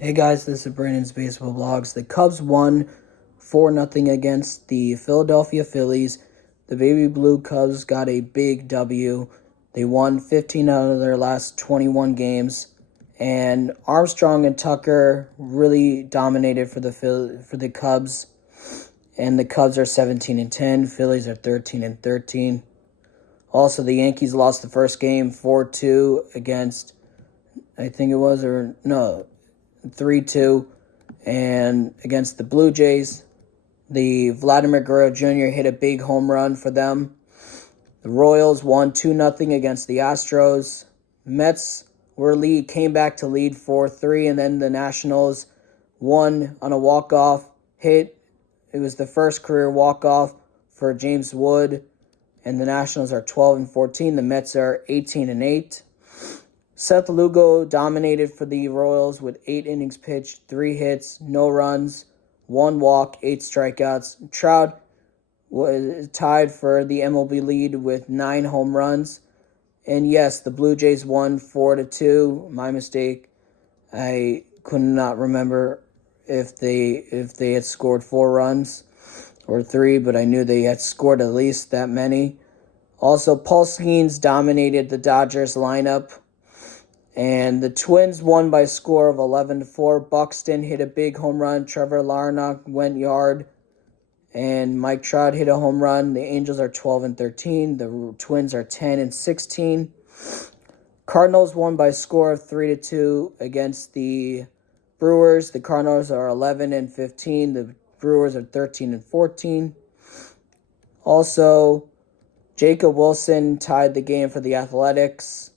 Hey guys, this is Brandon's Baseball Blogs. The Cubs won 4-0 against the Philadelphia Phillies. The Baby Blue Cubs got a big W. They won 15 out of their last 21 games. And Armstrong and Tucker really dominated for the Cubs. And the Cubs are 17-10. Phillies are 13-13. Also, the Yankees lost the first game 4-2 against, 3-2, and against the Blue Jays. The Vladimir Guerrero Jr. hit a big home run for them. The Royals won 2-0 against the Astros. Mets came back to lead 4-3, and then the Nationals won on a walk-off hit. It was the first career walk-off for James Wood, and the Nationals are 12-14. The Mets are 18-8. Seth Lugo dominated for the Royals with 8 innings pitched, 3 hits, no runs, 1 walk, 8 strikeouts. Trout was tied for the MLB lead with 9 home runs. And yes, the Blue Jays won 4-2. My mistake. I could not remember if they had scored 4 runs or 3, but I knew they had scored at least that many. Also, Paul Skeens dominated the Dodgers lineup. And the Twins won by a score of 11-4. Buxton hit a big home run. Trevor Larnach went yard. And Mike Trout hit a home run. The Angels are 12-13. The Twins are 10-16. Cardinals won by a score of 3-2 against the Brewers. The Cardinals are 11-15. The Brewers are 13-14. Also, Jacob Wilson tied the game for the Athletics,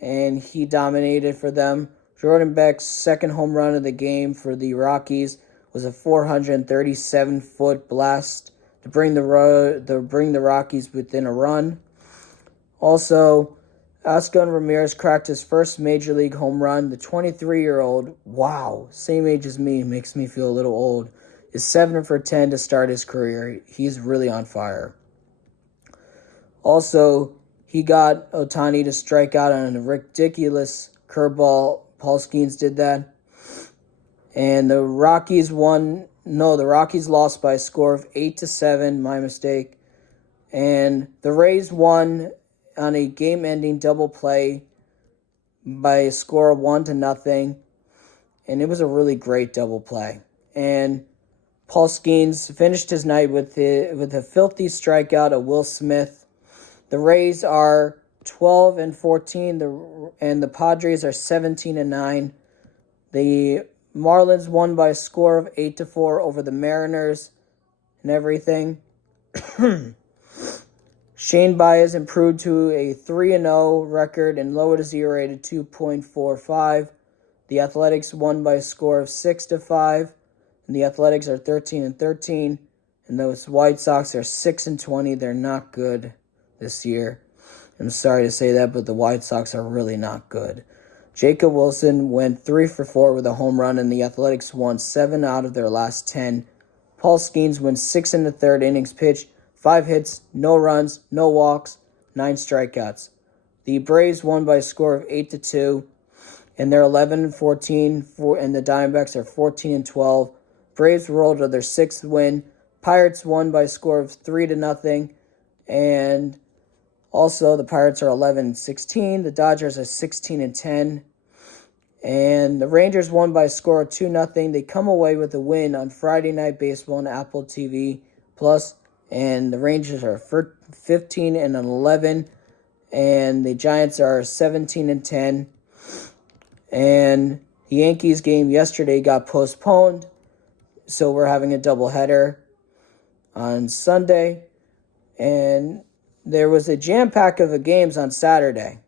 and he dominated for them. Jordan Beck's second home run of the game for the Rockies was a 437-foot blast to bring the Rockies within a run. Also, Oscar Ramirez cracked his first Major League home run. The 23-year-old, wow, same age as me, makes me feel a little old, is 7 for 10 to start his career. He's really on fire. Also, he got Ohtani to strike out on a ridiculous curveball. Paul Skeens did that. And the Rockies lost by a score of 8-7, my mistake. And the Rays won on a game-ending double play by a score of 1-0. And it was a really great double play. And Paul Skeens finished his night with a filthy strikeout of Will Smith. The Rays are 12-14, and the Padres are 17-9. The Marlins won by a score of 8-4 over the Mariners and everything. Shane Baez improved to a 3-0 record and lowered his ERA to 2.45. The Athletics won by a score of 6-5, and the Athletics are 13-13, and those White Sox are 6-20. They're not good this year. I'm sorry to say that, but the White Sox are really not good. Jacob Wilson went 3 for 4 with a home run, and the Athletics won 7 out of their last 10. Paul Skeens went 6 in the third innings pitched, 5 hits, no runs, no walks, 9 strikeouts. The Braves won by a score of 8-2, and they're 11-14, and the Diamondbacks are 14-12. Braves rolled to their 6th win. Pirates won by a score of 3-0, and also, the Pirates are 11-16. The Dodgers are 16-10. And the Rangers won by a score of 2-0. They come away with a win on Friday Night Baseball on Apple TV Plus. And the Rangers are 15-11. And the Giants are 17-10. And the Yankees game yesterday got postponed. So we're having a doubleheader on Sunday. And there was a jam-pack of games on Saturday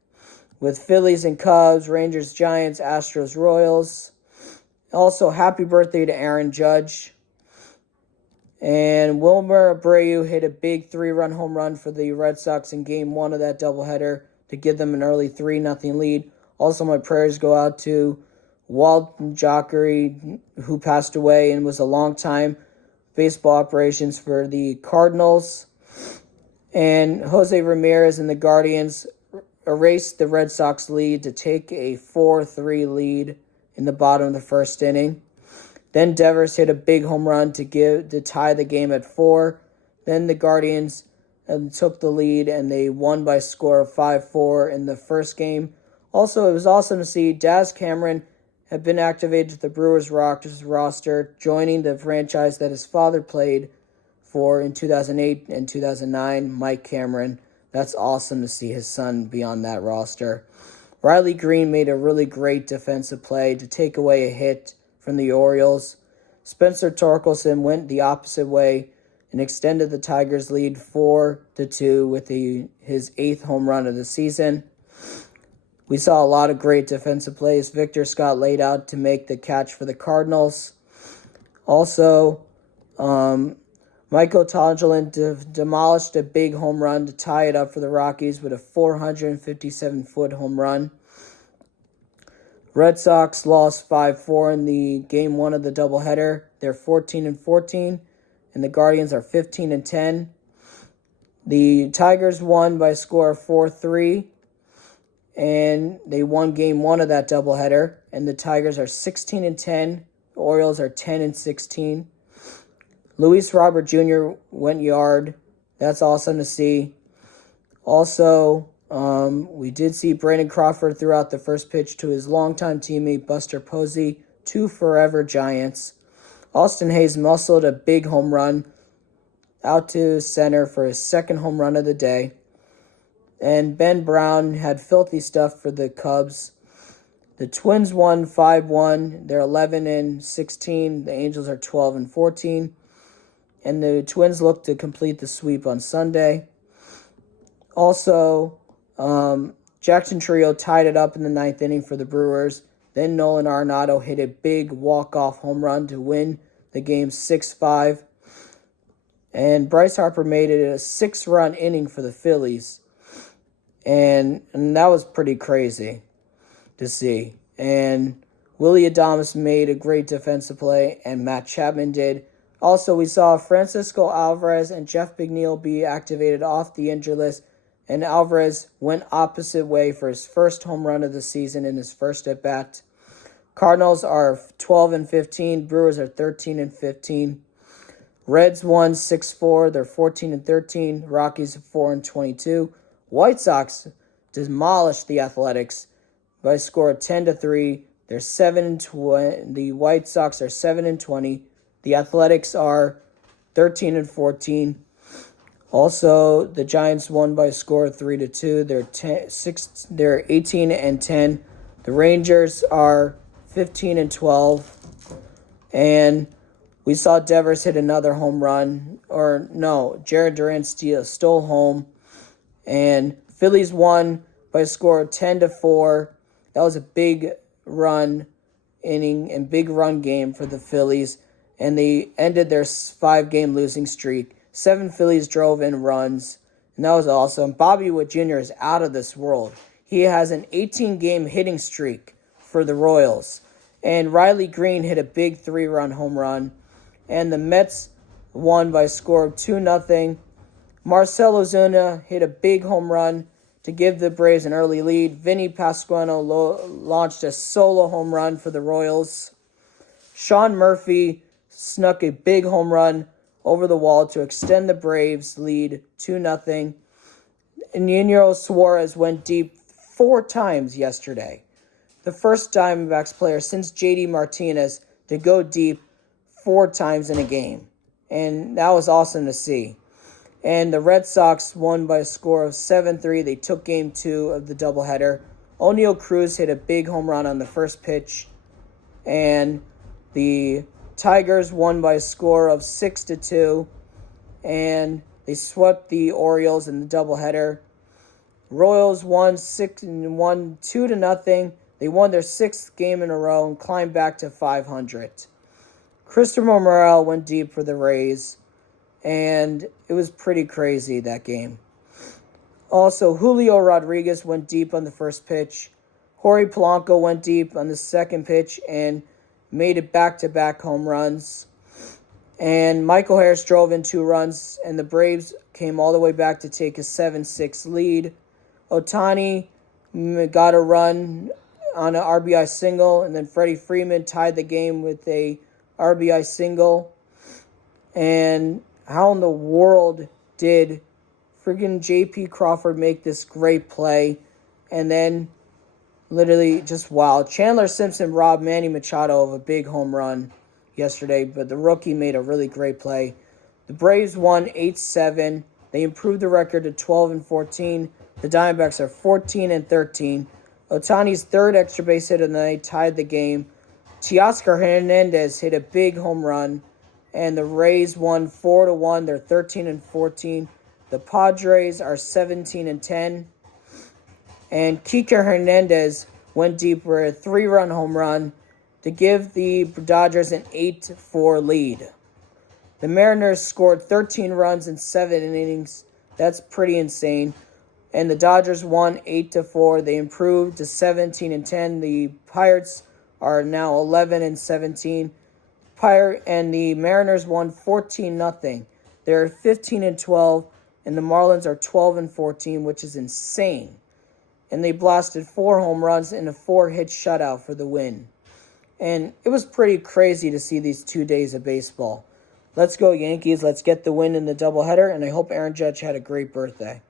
with Phillies and Cubs, Rangers, Giants, Astros, Royals. Also, happy birthday to Aaron Judge. And Wilmer Abreu hit a big 3-run home run for the Red Sox in Game 1 of that doubleheader to give them an early 3-0 lead. Also, my prayers go out to Walt Jockery, who passed away and was a long-time baseball operations for the Cardinals. And Jose Ramirez and the Guardians erased the Red Sox lead to take a 4-3 lead in the bottom of the first inning. Then Devers hit a big home run to tie the game at 4. Then the Guardians took the lead, and they won by a score of 5-4 in the first game. Also, it was awesome to see Daz Cameron had been activated to the Brewers roster, joining the franchise that his father played for in 2008 and 2009, Mike Cameron. That's awesome to see his son be on that roster. Riley Green made a really great defensive play to take away a hit from the Orioles. Spencer Torkelson went the opposite way and extended the Tigers' lead 4-2 with his 8th home run of the season. We saw a lot of great defensive plays. Victor Scott laid out to make the catch for the Cardinals. Also, Michael Togolin demolished a big home run to tie it up for the Rockies with a 457-foot home run. Red Sox lost 5-4 in the Game 1 of the doubleheader. They're 14-14, and the Guardians are 15-10. The Tigers won by a score of 4-3, and they won Game 1 of that doubleheader, and the Tigers are 16-10. The Orioles are 10-16. Luis Robert Jr. went yard. That's awesome to see. Also, we did see Brandon Crawford throw out the first pitch to his longtime teammate Buster Posey, 2 forever Giants. Austin Hayes muscled a big home run out to center for his 2nd home run of the day. And Ben Brown had filthy stuff for the Cubs. The Twins won 5-1. They're 11-16. The Angels are 12-14. And the Twins look to complete the sweep on Sunday. Also, Jackson Trio tied it up in the 9th inning for the Brewers. Then Nolan Arenado hit a big walk-off home run to win the game 6-5. And Bryce Harper made it a 6-run inning for the Phillies. And that was pretty crazy to see. And Willie Adames made a great defensive play, and Matt Chapman did. Also, we saw Francisco Alvarez and Jeff McNeil be activated off the injured list, and Alvarez went opposite way for his first home run of the season in his first at-bat. Cardinals are 12-15. Brewers are 13-15. Reds won 6-4. They're 14-13. Rockies 4-22. White Sox demolished the Athletics by a score of 10-3. They're 7-20. The White Sox are 7-20. The Athletics are 13-14. Also, the Giants won by a score of 3-2. They're 18-10. The Rangers are 15-12. And we saw Devers hit another home run. Jared Durant stole home. And Phillies won by a score of 10-4. That was a big run inning and big run game for the Phillies. And they ended their 5-game losing streak. 7 Phillies drove in runs, and that was awesome. Bobby Witt Jr. is out of this world. He has an 18-game hitting streak for the Royals. And Riley Green hit a big 3-run home run. And the Mets won by a score of 2-0. Marcell Ozuna hit a big home run to give the Braves an early lead. Vinny Pasquino launched a solo home run for the Royals. Sean Murphy snuck a big home run over the wall to extend the Braves' lead 2-0. And Eugenio Suarez went deep 4 times yesterday. The first Diamondbacks player since J.D. Martinez to go deep 4 times in a game. And that was awesome to see. And the Red Sox won by a score of 7-3. They took Game 2 of the doubleheader. O'Neal Cruz hit a big home run on the first pitch. And the Tigers won by a score of 6-2. And they swept the Orioles in the doubleheader. Royals won 2-0. They won their 6th game in a row and climbed back to 500. Christopher Morel went deep for the Rays. And it was pretty crazy, that game. Also, Julio Rodriguez went deep on the first pitch. Jorge Polanco went deep on the second pitch and made it back-to-back home runs. And Michael Harris drove in 2 runs, and the Braves came all the way back to take a 7-6 lead. Ohtani got a run on an RBI single, and then Freddie Freeman tied the game with a RBI single. And how in the world did freaking J.P. Crawford make this great play? And then literally just wow. Chandler Simpson robbed Manny Machado of a big home run yesterday, but the rookie made a really great play. The Braves won 8-7. They improved the record to 12-14. The Diamondbacks are 14-13. Ohtani's third extra base hit of the night tied the game. Teoscar Hernandez hit a big home run, and the Rays won 4-1. They're 13-14. The Padres are 17-10. And Kike Hernandez went deep for a 3-run home run to give the Dodgers an 8-4 lead. The Mariners scored 13 runs in 7 innings. That's pretty insane. And the Dodgers won 8-4. They improved to 17-10. The Pirates are now 11-17. And the Mariners won 14-0. They're 15-12, and the Marlins are 12-14, which is insane. And they blasted 4 home runs in a 4-hit shutout for the win. And it was pretty crazy to see these 2 days of baseball. Let's go, Yankees. Let's get the win in the doubleheader, and I hope Aaron Judge had a great birthday.